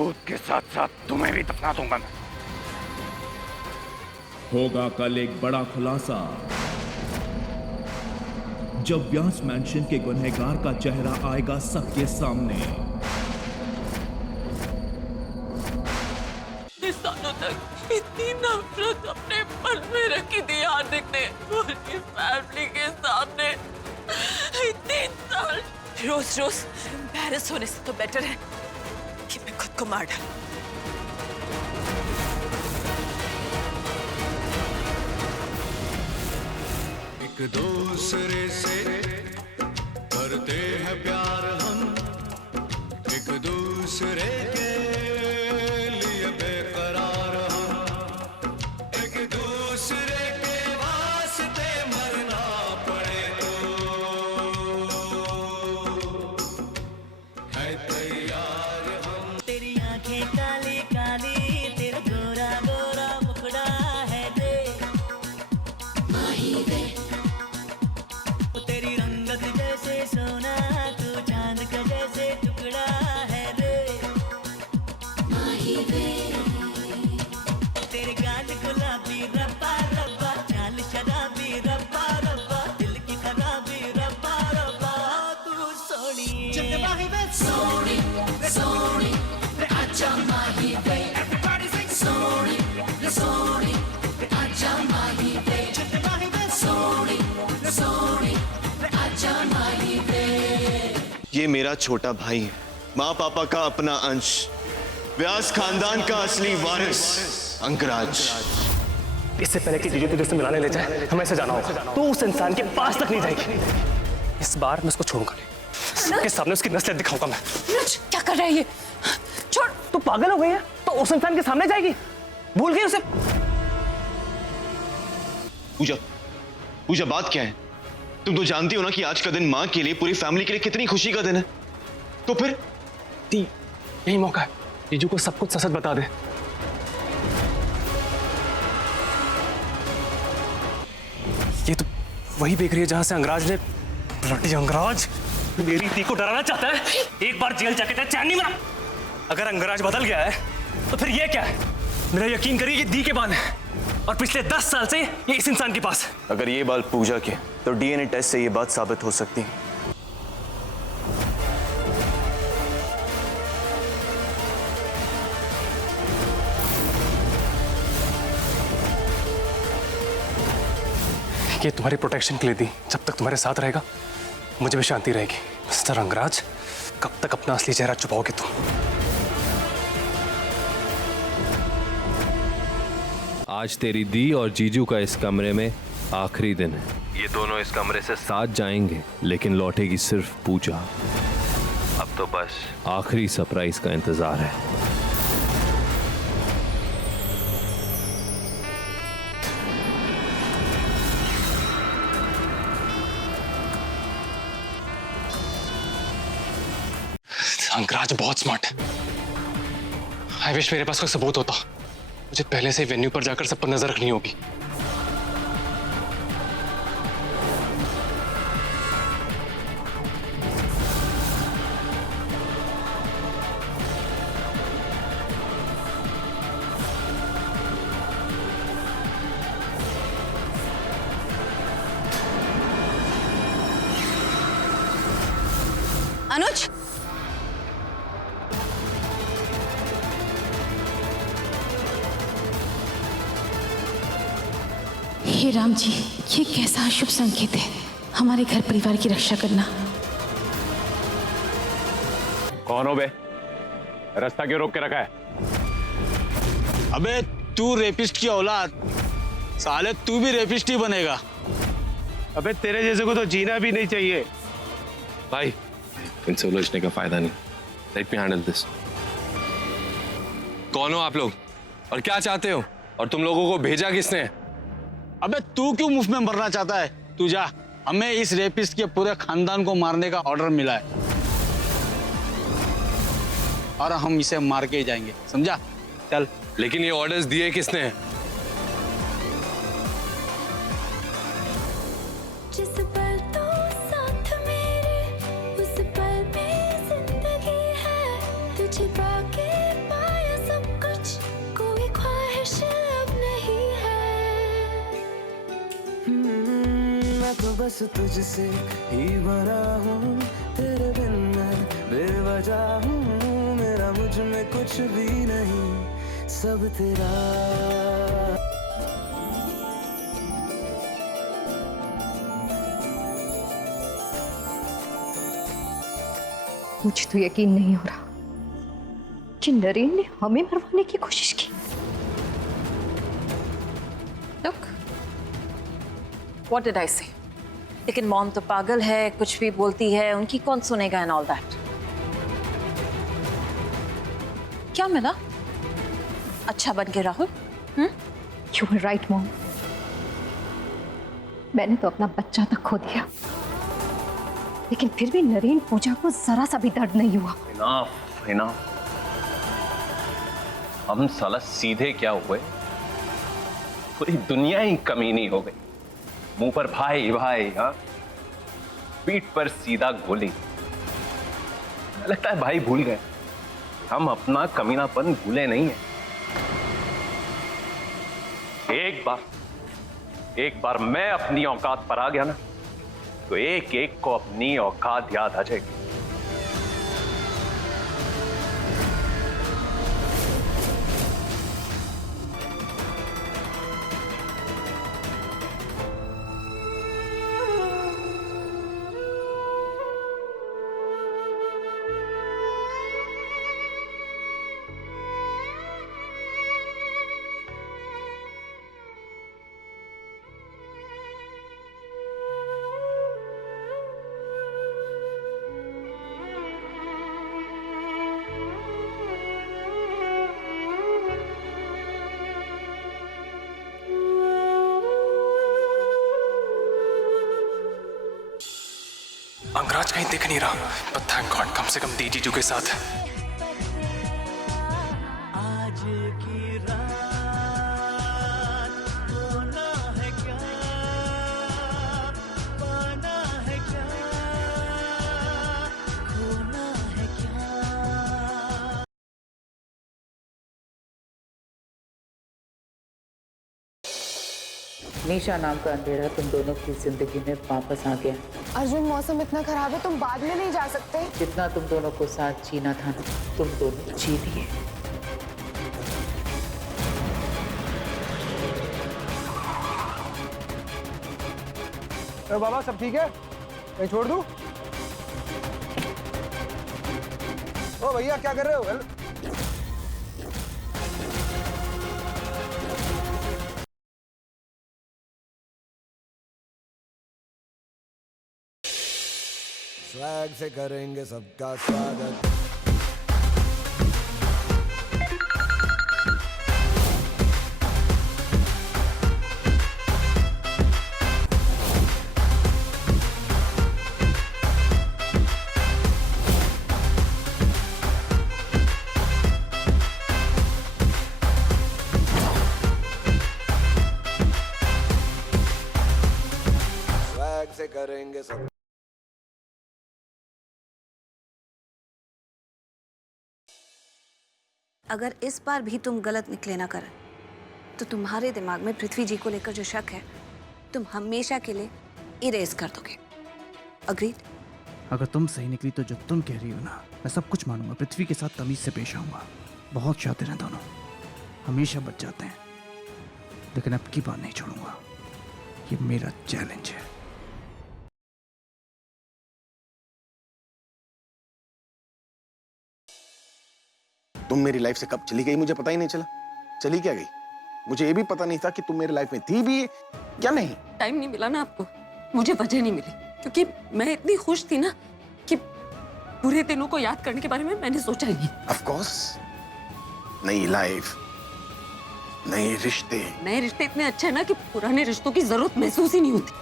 सबूत के साथ साथ तुम्हें भी दफना दूंगा मैं। होगा कल एक बड़ा खुलासा जब व्यास मैंशन के गुनहगार का चेहरा आएगा सबके सामने। इस सालों तक इतनी नफरत अपने मन में रखी थी हार्दिक ने, और इस फैमिली के सामने इतनी साल रोज रोज एम्बैरस होने से तो बेटर है कि मैं खुद को मार डालूं। एक दूसरे से करते हैं प्यार हम, एक दूसरे के लिए बेकरार हम, एक दूसरे के वास्ते मरना पड़े तो है तैयार हम। तेरी आंखें काली काली, तेरा गोरा गोरा मुखड़ा है रे माही रे, तेरी रंगत जैसे सोना, तू चांद का जैसे टुकड़ा है रे माही रे, तेरे गाल गुलाबी रब्बा रब्बा, चाल शराबी रब्बा रब्बा, दिल की खराबी रब्बा रब्बा, तू सोनी सोनी सोनी आजा माही रे, सोनी सोनी आजा माही रे, सोनी सोनी आजा माही रे। ये मेरा छोटा भाई है, माँ पापा का अपना अंश, व्यास खानदान का असली वारिस अंगराज। इससे पहले कि जीजू तुझे से मिलाने ले जाए, हमें ऐसे जाना होगा। तो उस इंसान के पास तक नहीं जाएगी। इस बार मैं उसको छोड़ूंगा नहीं, सबके सामने उसकी नस्लें दिखाऊंगा मैं। क्या कर रहा है ये? छोड़। तू पागल हो गई है? तो उस इंसान के सामने जाएगी? भूल गई उसे? पूजा, पूजा बात क्या है? तुम तो जानती हो ना कि आज का दिन माँ के लिए, पूरी फैमिली के लिए कितनी खुशी का दिन है। तो फिर यही मौका है, जीजू को सब कुछ सच बता दे। ये तो वही बेकरी है जहां से अंगराज ने, ब्लडी अंगराज मेरी दी को डराना चाहता है। एक बार जेल जाके तेरा चैन नहीं मिला। अगर अंगराज बदल गया है तो फिर ये क्या है? मेरा यकीन करिए ये दी के बाल है, और पिछले 10 साल से ये इस इंसान के पास है। अगर ये बाल पूजा के, तो डीएनए टेस्ट से ये बात साबित हो सकती है। ये तुम्हारी प्रोटेक्शन के लिए दी, जब तक तुम्हारे साथ रहेगा मुझे भी शांति रहेगी। मिस्टर अंगराज, कब तक अपना असली चेहरा छुपाओगे तुम? आज तेरी दी और जीजू का इस कमरे में आखिरी दिन है। ये दोनों इस कमरे से साथ जाएंगे, लेकिन लौटेगी सिर्फ पूजा। अब तो बस आखिरी सरप्राइज का इंतजार है। अंगराज बहुत स्मार्ट है। आई विश मेरे पास कोई सबूत होता। मुझे पहले से वेन्यू पर जाकर सब पर नजर रखनी होगी। अनुज, हे राम जी, ये कैसा अशुभ संकेत है? हमारे घर परिवार की रक्षा करना। कौन हो बे? रास्ता क्यों रोक के रखा है? अबे तू रेपिस्ट की औलाद, साले तू भी रेपिस्ट ही बनेगा। अबे तेरे जैसे को तो जीना भी नहीं चाहिए। भाई, इनसे उलझने का फायदा नहीं। Let me handle this. कौन हो आप लोग और क्या चाहते हो? और तुम लोगों को भेजा किसने? अबे तू क्यों मुफ्त में मरना चाहता है? तू जा, हमें इस रेपिस्ट के पूरे खानदान को मारने का ऑर्डर मिला है और हम इसे मार के ही जाएंगे, समझा? चल। लेकिन ये ऑर्डर्स दिए किसने? जिस पल तो साथ मेरे, उस पल में जिंदगी है, तुझे पाके बस तुझसे ही भरा हूँ, तेरे बिन मैं बेवजह हूँ, मेरा मुझ में कुछ भी नहीं, सब तेरा। मुझे तो यकीन नहीं हो रहा कि नरेन ने हमें मरवाने की कोशिश की। Look, what did I say? लेकिन मॉम तो पागल है, कुछ भी बोलती है, उनकी कौन सुनेगा एंड ऑल दैट। क्या मिला? अच्छा बन के Rahul? You were right, mom. मैंने तो अपना बच्चा तक खो दिया, लेकिन फिर भी नरेन पूजा को जरा सा भी दर्द नहीं हुआ। इनाफ। हम साला सीधे क्या हुए, पूरी दुनिया ही कमीनी हो गई। मुंह पर भाई भाई, हाँ, पीठ पर सीधा गोली। लगता है भाई भूल गए, हम अपना कमीनापन भूले नहीं है। एक बार मैं अपनी औकात पर आ गया ना, तो एक एक को अपनी औकात याद आ जाएगी। अंगराज कहीं दिख नहीं रहा, but thank God, कम से कम दी जीजू के साथ है। आज की रात होना है क्या, पाना है क्या, खोना है क्या। निशा नाम का अंधेरा तुम दोनों की जिंदगी में वापस आ गया। अर्जुन, मौसम इतना खराब है, तुम बाद में नहीं जा सकते? जितना तुम दोनों को साथ जीना था ना, तुम दोनों जी लिए। बाबा सब ठीक है? मैं छोड़ दूं? ओ भैया क्या कर रहे हो? स्वैग से करेंगे सबका स्वागत। स्वैग से करेंगे सब। अगर इस बार भी तुम गलत निकले ना कर, तो तुम्हारे दिमाग में पृथ्वी जी को लेकर जो शक है, तुम हमेशा के लिए इरेज कर दोगे। अग्रीड? अगर तुम सही निकली तो जो तुम कह रही हो ना, मैं सब कुछ मानूंगा, पृथ्वी के साथ तमीज से पेश आऊंगा। बहुत शातिर हैं दोनों, हमेशा बच जाते हैं, लेकिन अब की बात नहीं छोड़ूंगा। ये मेरा चैलेंज है। तुम मेरी लाइफ से कब चली गई मुझे पता ही नहीं चला। चली क्या गई? मुझे ये भी पता नहीं था कि तुम मेरी लाइफ में थी भी क्या नहीं। टाइम नहीं मिला ना आपको, मुझे वजह नहीं मिली, क्योंकि मैं इतनी खुश थी ना कि बुरे दिनों को याद करने के बारे में मैंने सोचा ही नहीं। ऑफ कोर्स, नई लाइफ, नए रिश्ते। नए रिश्ते इतने अच्छे हैं ना कि पुराने रिश्तों की जरूरत महसूस ही नहीं होती।